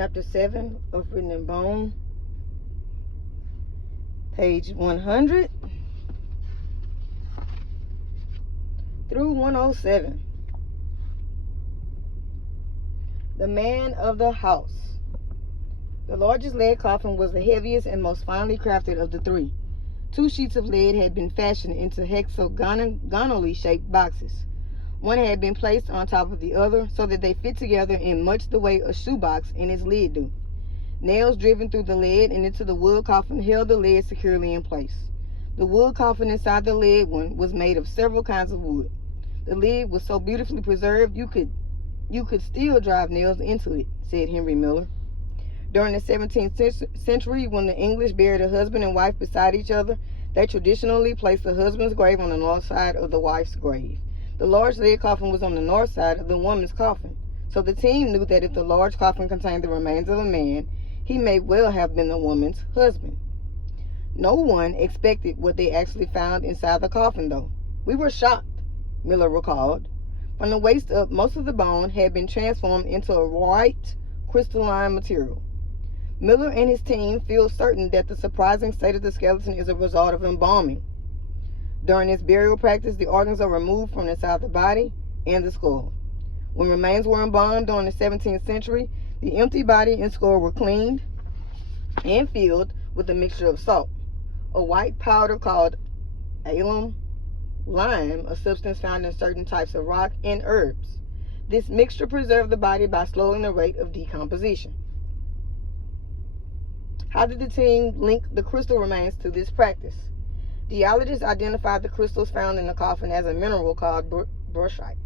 Chapter 7 of Written in Bone, page 100 through 107. The man of the house. The largest lead coffin was the heaviest and most finely crafted of the three. 2 sheets of lead had been fashioned into hexagonally shaped boxes. One had been placed on top of the other so that they fit together in much the way a shoebox and its lid do. Nails driven through the lead and into the wood coffin held the lid securely in place. The wood coffin inside the lead one was made of several kinds of wood. The lid was so beautifully preserved you could still drive nails into it, said Henry Miller. During the 17th century, when the English buried a husband and wife beside each other, they traditionally placed the husband's grave on the north side of the wife's grave. The large lead coffin was on the north side of the woman's coffin, so the team knew that if the large coffin contained the remains of a man, he may well have been the woman's husband. No one expected what they actually found inside the coffin, though. We were shocked, Miller recalled. From the waist up, most of the bone had been transformed into a white, crystalline material. Miller and his team feel certain that the surprising state of the skeleton is a result of embalming. During this burial practice, the organs are removed from inside the body and the skull. When remains were embalmed during the 17th century, the empty body and skull were cleaned and filled with a mixture of salt, a white powder called alum, lime, a substance found in certain types of rock, and herbs. This mixture preserved the body by slowing the rate of decomposition. How did the team link the crystal remains to this practice? Geologists identified the crystals found in the coffin as a mineral called brushite.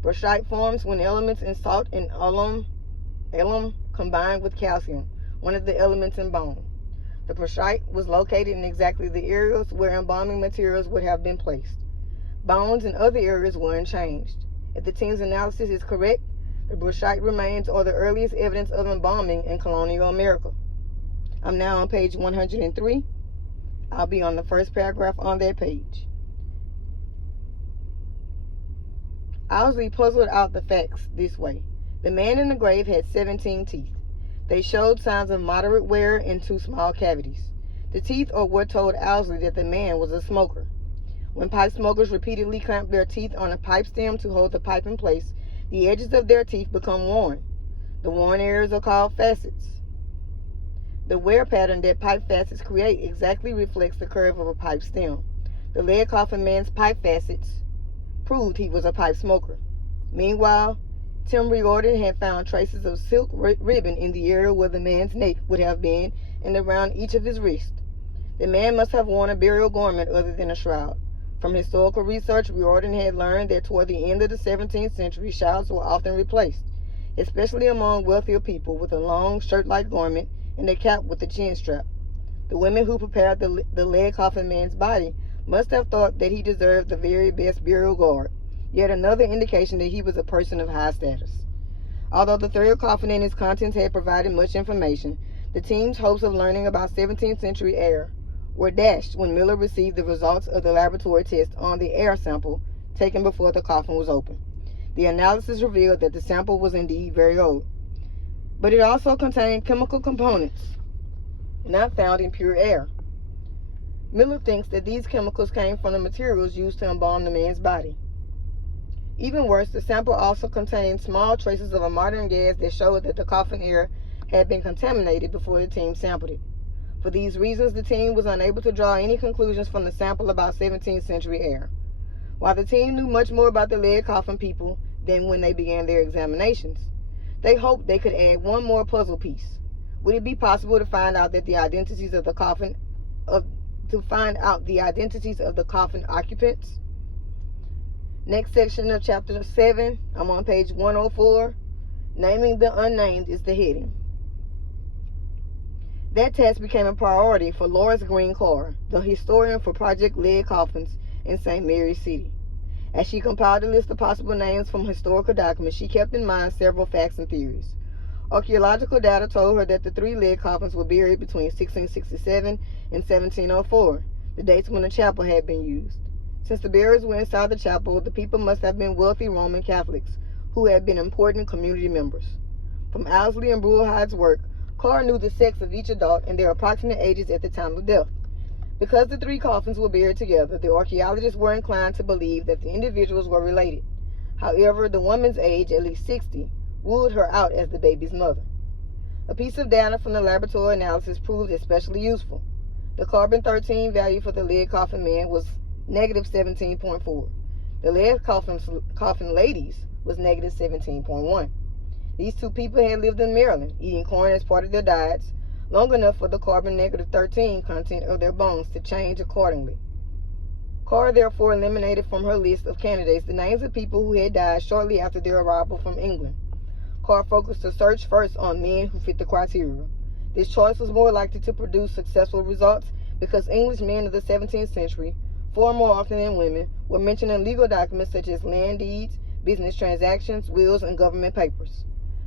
Brushite forms when elements in salt and alum combine with calcium, one of the elements in bone. The brushite was located in exactly the areas where embalming materials would have been placed. Bones in other areas were unchanged. If the team's analysis is correct, the brushite remains are the earliest evidence of embalming in colonial America. I'm now on page 103. I'll be on the first paragraph on that page. Owsley puzzled out the facts this way. The man in the grave had 17 teeth. They showed signs of moderate wear in 2 small cavities. The teeth are what told Owsley that the man was a smoker. When pipe smokers repeatedly clamp their teeth on a pipe stem to hold the pipe in place, the edges of their teeth become worn. The worn areas are called facets. The wear pattern that pipe facets create exactly reflects the curve of a pipe stem. The lead coffin man's pipe facets proved he was a pipe smoker. Meanwhile, Tim Riordan had found traces of silk ribbon in the area where the man's neck would have been and around each of his wrists. The man must have worn a burial garment other than a shroud. From historical research, Riordan had learned that toward the end of the 17th century, shrouds were often replaced, especially among wealthier people, with a long shirt-like garment and a cap with a chin strap. The women who prepared the lead coffin man's body must have thought that he deserved the very best burial garb, yet another indication that he was a person of high status. Although the third coffin and its contents had provided much information, the team's hopes of learning about 17th century air were dashed when Miller received the results of the laboratory test on the air sample taken before the coffin was opened. The analysis revealed that the sample was indeed very old, but it also contained chemical components not found in pure air. Miller thinks that these chemicals came from the materials used to embalm the man's body. Even worse, the sample also contained small traces of a modern gas that showed that the coffin air had been contaminated before the team sampled it. For these reasons, the team was unable to draw any conclusions from the sample about 17th century air. While the team knew much more about the lead coffin people than when they began their examinations, they hoped they could add one more puzzle piece. Would it be possible to find out the identities of the coffin occupants? Next section of chapter 7, I'm on page 104. Naming the unnamed is the heading. That task became a priority for Lois Green Carr, the historian for Project Lead Coffins in St. Mary's City. As she compiled a list of possible names from historical documents, she kept in mind several facts and theories. Archaeological data told her that the 3 lead coffins were buried between 1667 and 1704, the dates when the chapel had been used. Since the burials were inside the chapel, the people must have been wealthy Roman Catholics who had been important community members. From Owsley and Brewhide's work, Carr knew the sex of each adult and their approximate ages at the time of death. Because the three coffins were buried together, the archaeologists were inclined to believe that the individuals were related. However, the woman's age, at least 60, ruled her out as the baby's mother. A piece of data from the laboratory analysis proved especially useful. The carbon-13 value for the lead coffin man was negative 17.4. The lead coffin ladies was negative 17.1. These two people had lived in Maryland, eating corn as part of their diets, long enough for the carbon-negative 13 content of their bones to change accordingly. Carr therefore eliminated from her list of candidates the names of people who had died shortly after their arrival from England. Carr focused her search first on men who fit the criteria. This choice was more likely to produce successful results because English men of the 17th century, far more often than women, were mentioned in legal documents such as land deeds, business transactions, wills, and government papers.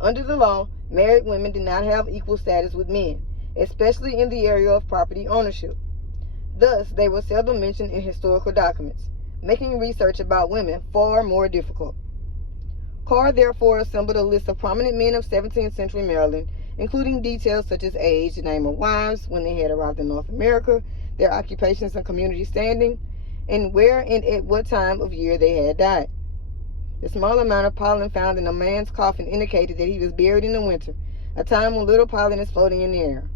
Under the law, married women did not have equal status with men, especially in the area of property ownership. Thus, they were seldom mentioned in historical documents, making research about women far more difficult. Carr therefore assembled a list of prominent men of 17th century Maryland, including details such as age, the name of wives, when they had arrived in North America, their occupations and community standing, and where and at what time of year they had died. The small amount of pollen found in a man's coffin indicated that he was buried in the winter, a time when little pollen is floating in the air.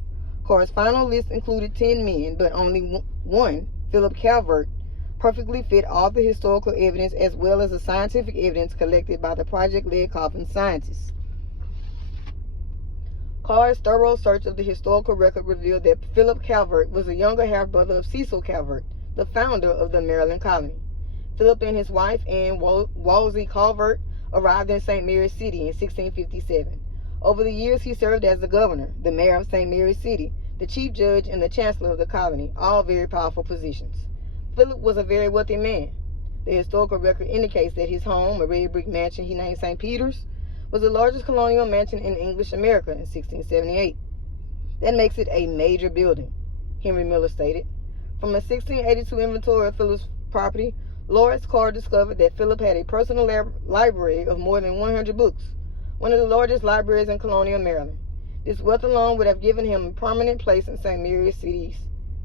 Carr's final list included 10 men, but only one, Philip Calvert, perfectly fit all the historical evidence as well as the scientific evidence collected by the Project Lead Coffin scientists. Carr's thorough search of the historical record revealed that Philip Calvert was a younger half-brother of Cecil Calvert, the founder of the Maryland colony. Philip and his wife, Anne Wolsey Calvert, arrived in St. Mary's City in 1657. Over the years, he served as the governor, the mayor of St. Mary's City, the chief judge, and the chancellor of the colony, all very powerful positions. Philip was a very wealthy man. The historical record indicates that his home, a red brick mansion he named St. Peter's, was the largest colonial mansion in English America in 1678. That makes it a major building, Henry Miller stated. From a 1682 inventory of Philip's property, Lawrence Carr discovered that Philip had a personal library of more than 100 books, one of the largest libraries in colonial Maryland. This wealth alone would have given him a prominent place in St. Mary's City's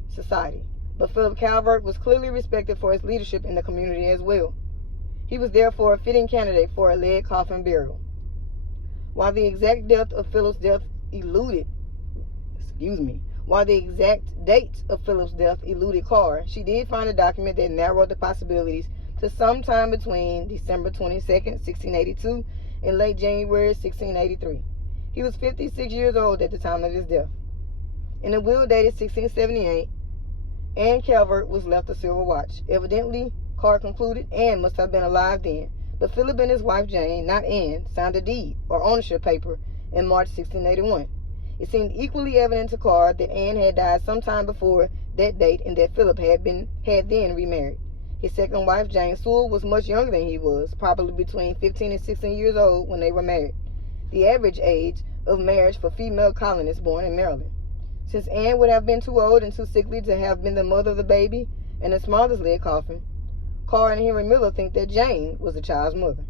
society. But Philip Calvert was clearly respected for his leadership in the community as well. He was therefore a fitting candidate for a lead coffin burial. While the exact date of Philip's death eluded Carr, she did find a document that narrowed the possibilities to sometime between December 22nd, 1682 and late January 1683. He was 56 years old at the time of his death. In a will dated 1678, Anne Calvert was left a silver watch. Evidently, Carr concluded Anne must have been alive then, but Philip and his wife Jane, not Anne, signed a deed or ownership paper in March 1681. It seemed equally evident to Carr that Anne had died sometime before that date and that Philip had then remarried. His second wife, Jane Sewell, was much younger than he was, probably between 15 and 16 years old when they were married, the average age of marriage for female colonists born in Maryland. Since Anne would have been too old and too sickly to have been the mother of the baby in the smallest lead coffin, Carr and Henry Miller think that Jane was the child's mother.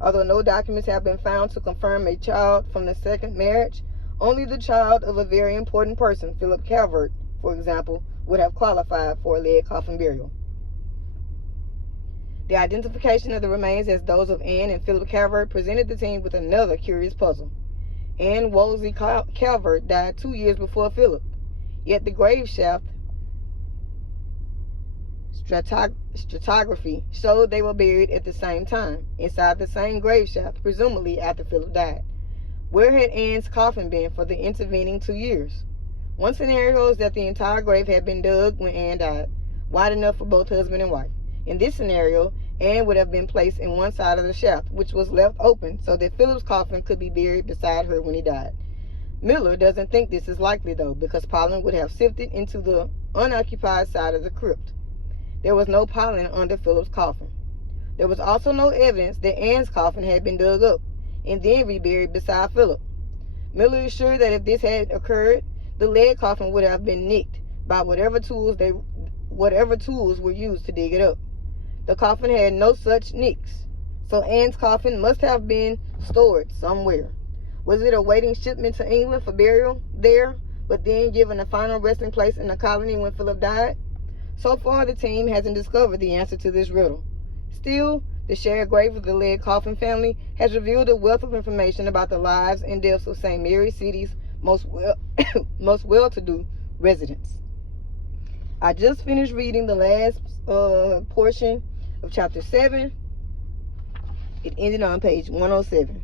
Although no documents have been found to confirm a child from the second marriage, only the child of a very important person, Philip Calvert, for example, would have qualified for a lead coffin burial. The identification of the remains as those of Anne and Philip Calvert presented the team with another curious puzzle. Anne Wolsey Calvert died 2 years before Philip, yet the grave shaft stratigraphy showed they were buried at the same time, inside the same grave shaft, presumably after Philip died. Where had Anne's coffin been for the intervening 2 years? One scenario is that the entire grave had been dug when Anne died, wide enough for both husband and wife. In this scenario, Anne would have been placed in one side of the shaft, which was left open so that Philip's coffin could be buried beside her when he died. Miller doesn't think this is likely, though, because pollen would have sifted into the unoccupied side of the crypt. There was no pollen under Philip's coffin. There was also no evidence that Anne's coffin had been dug up and then reburied beside Philip. Miller is sure that if this had occurred, the lead coffin would have been nicked by whatever tools were used to dig it up. The coffin had no such nicks, so Anne's coffin must have been stored somewhere. Was it awaiting shipment to England for burial there, but then given a final resting place in the colony when Philip died? So far, the team hasn't discovered the answer to this riddle. Still, the shared grave of the Lead Coffin family has revealed a wealth of information about the lives and deaths of St. Mary's City's most well-to-do residents. I just finished reading the last portion of chapter 7. It ended on page 107.